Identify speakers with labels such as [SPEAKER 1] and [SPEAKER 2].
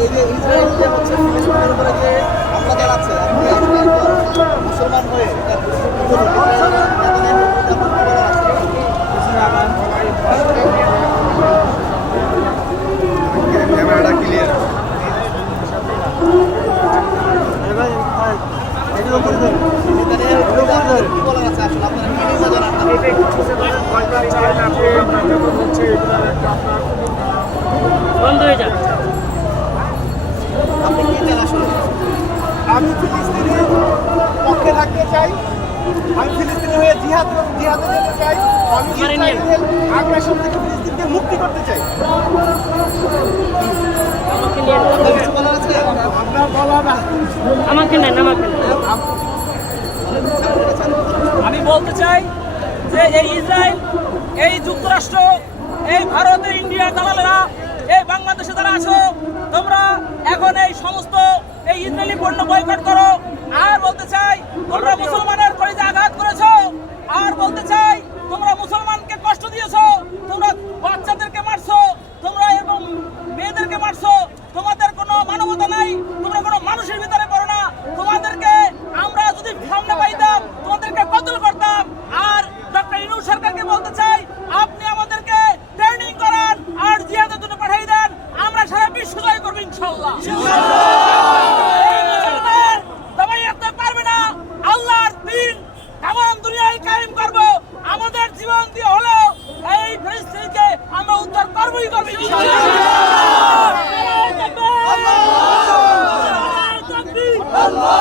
[SPEAKER 1] এই যে ইসরায়েল যে হচ্ছে
[SPEAKER 2] ফিলিস্তিনের উপরে যে
[SPEAKER 1] আমি ফিলিস্তিনের পক্ষে থাকতে চাই আমি ফিলিস্তিনি হয়ে জিহাদ জিহাদে যেতে চাই আমি
[SPEAKER 3] নিয়ে।
[SPEAKER 1] ইসরায়েলের আগ্রাসন থেকে ফিলিস্তিনকে মুক্তি করতে চাই
[SPEAKER 3] আমাকে নেন।
[SPEAKER 2] আপনার
[SPEAKER 1] বলা না
[SPEAKER 3] আমাকে নেন আমাকে
[SPEAKER 4] আমি বলতে চাই যে এই ইসরায়েল এই যুক্তরাষ্ট্র এই ভারতের এই ইন্ডিয়া দালালেরা এই বাংলাদেশে যারা আছো তোমরা এখন এই সমস্ত এই ইসরায়েলি পণ্য বয়কট করো। আর বলতে চাই, তোমরা মুসলমানের আঘাত করেছ। আর বলতে চাই, তোমরা মুসলমানকে কষ্ট দিয়েছ। তোমরা বাচ্চাদেরকে মারছো। তোমরা মেয়েদেরকে মারছো। তোমাদের কোনো মানবতা নাই। তোমরা কোনো মানুষের ভিতরে পড়ো না। তোমাদেরকে আমরা যদি সামনে পাইতাম, তোমাদেরকে কতল করতাম। আর ডক্টর ইনু সরকারকে বলতে চাই, আপনি আমাদেরকে ট্রেনিং করান আর জিহাদের জন্য পাঠিয়ে দেন। আমরা সারা বিশ্ব জয় করব ইনশাল্লাহ আল্লাহু